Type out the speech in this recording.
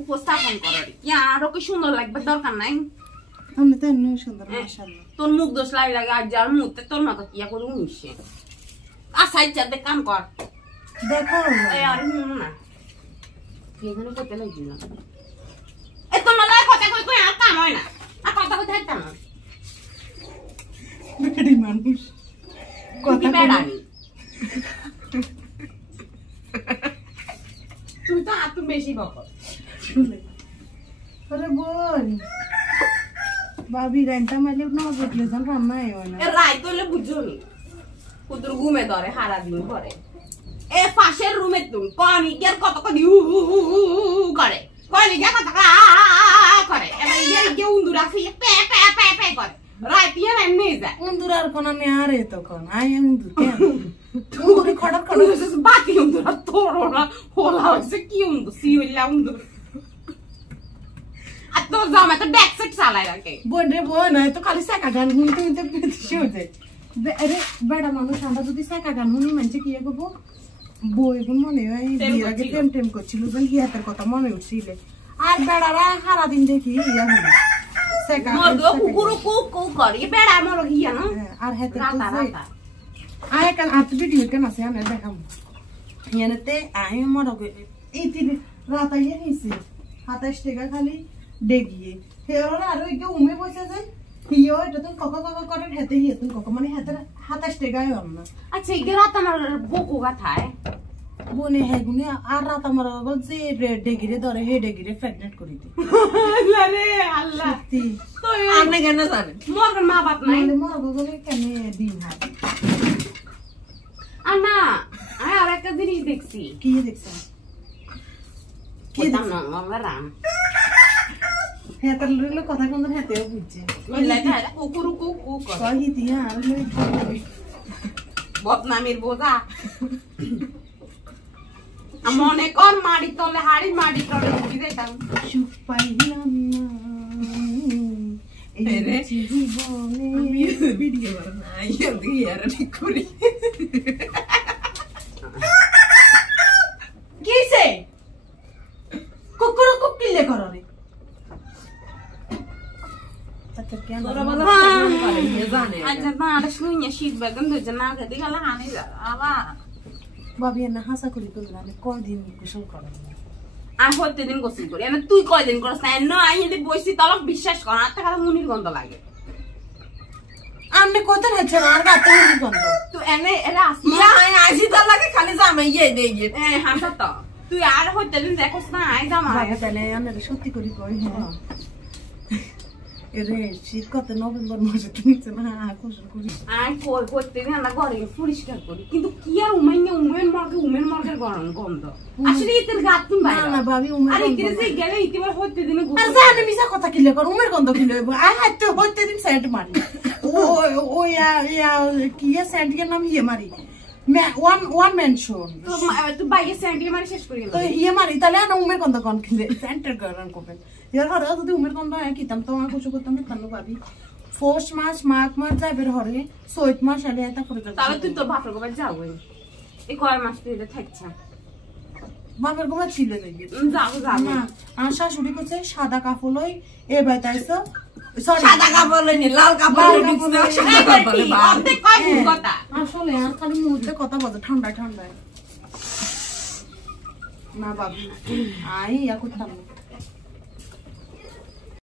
উপস্থাপন করার আরো কি সুন্দর লাগবে দরকার নাই আমি তো এমনি সুন্দর মাশাআল্লাহ তোর মুখ দোষ লাগে আর যার মুখতে তোর মতো কি করে উনিশে আচ্ছা ইচ্ছাতে কাম কর দেখো এই আর হুন না এখানে কত লাগছিল এ তো না লাগে কথা কই আর কাম হয় না আর কথা কই থাকতাম না বেড়ি মানুষ কথা বেড়ানি তুই তো আত বেশি বকর শুনে আরে বোন ভাবি রান্তা মাইলে না বদলে যান রান্না হয় না এ রাই তোলে বুঝুনি কুদুর ঘুমে ধরে হারা দিন পরে এ পাশের রুমে তুমি কনি গের কত কদি করে কনি গের কত করে এবার ইয়ে গে উন্দুরা ফিয়ে পে পে পে পে করে রাই পিয়ে না নেই যায় উন্দুর আর কোন আমি আরে তখন আই উন্দুর কেন উন্দুর খড়র খড়র বাকি উন্দুরা তোরোনা হোলা হইছে কি উন্দুর সি হইলা উন্দুর আর তো জামা তো ব্যাক সাইড চালাই রাখে বোন রে বোন তো খালি সাকা গান শুনতে শুনতে বেশি হয়ে আরে বেড়া মানুষ আমরা যদি সাকা গান শুনি মানছে কি করবো বই গুণ মনে হয় বিয়ের আগে টেম টেম করছিল বল হিয়াতের কথা মনে উঠছিল আর বেড়ারা সারাদিন দেখি ইয়া হলো সাকা মরগো কুকুরু কু করে বেড়া মর হিয়া না আর হাতে রাতা রাতা আয় কাল আত ভিডিও কেন আছে আমি দেখাম ইয়ানেতে আই মরগো এই তিন রাতা ইয়ে নিছে 27 টাকা খালি ডেগিয়ে হেওরা আর ওই উমে বসে যায় হিও এটা তো ককা ককা করে হেতে হিয়ে তুমি ককা মানে হেতে 27 টাকায় হল না আচ্ছা এই রাত আমার বকু গাথায় বনে হে গুনে আর রাত আমার যে ডেগিরে ধরে হে ডেগিরে প্রেগন্যান্ট করে দি আরে আল্লাহ সত্যি তো আপনি কেন জানেন মরগন মা বাপ নাই মর গগলে কেন দিন হয় আনা আয় আর একটা জিনিস দেখছি কি দেখছেন কি দাম না আমরা রাম হেতে লইলো কথা কোন হেতেও বুঝছে মিলাইতে এটা কুকুরু কু করে কই দিয়া আর লই বদনামির বোঝা মনে কর মাড়ি তলে হাড়ি মাড়ি তলে উঠি যেতাম সুখ পাইলাম না এই জীবনে আমি ভিডিও বানাই আমি আর ঠিক করি কিসে কুকুরু কুকিলে করো রে আচ্ছা কেন আচ্ছা না আর শুনে শীত বেগম ধরে না খেতে গেলে হানি যা আবার ভাবি না হাসা করি তোমরা আমি কয়দিন গোসল করো আমি প্রত্যেকদিন গোসল করি আমি তুই কয়দিন করছ না আই যদি বসি তলক বিশ্বাস কর আর টাকা মুনির গন্ধ লাগে আমনে কোথায় হচ্ছে আর গাতে মুনির গন্ধ তুই এনে এরা আসি আসি তো লাগে খালি জামাই ইয়ে দেই হাসা তো তুই আর প্রত্যেকদিন দেখছ না আই জামা ভাবি তাহলে আমরা সত্যি করি কই হ্যাঁ এরে শীত কত নভেম্বর মাসে তুমি না গোসল করি আই কই প্রত্যেকদিন আমরা ঘরে পরিষ্কার করি কিন্তু কি আর উমেন মর্গের গরম গন্ধ আসলে ইতের গাত তুমি বাইরে না ভাবি উমের আর ইতিরে যে গেলে ইতিবার প্রত্যেকদিন আর জানে মিছা কথা কিলে কর উমের গন্ধ কিলে আই হাতে হইতে দিন সেন্ট মারি ও ইয়া কি সেন্ট এর নাম ইয়ে মারি ওয়ান ম্যান শো তো বাইরে স্যান্ডি মারি শেষ করি তো ইয়ে মারি তাহলে না উমের গন্ধ কোন কিলে সেন্টার গরম করবেন ইয়ার হরে যদি উমের গন্ধ হয় কিতাম তো আমার কিছু করতাম না তানো ভাবি ফোর্স মাস মাঘ মাস যাবে হরে চৈত মাস আলে এটা করে তাহলে তুই তোর বাপের গোবার যাও এই কয় মাস তুই থাকছ বাপের গোবার ছিল দেখি যাও না আর শাশুড়ি করছে সাদা কাপড় লই এ বাইতাইছো সরি সাদা কাপড় লই লাল কাপড় কথা আসলে আর খালি মুহূর্তে কথা বলতে ঠান্ডা ঠান্ডা না বাবু আই ইয়া করতাম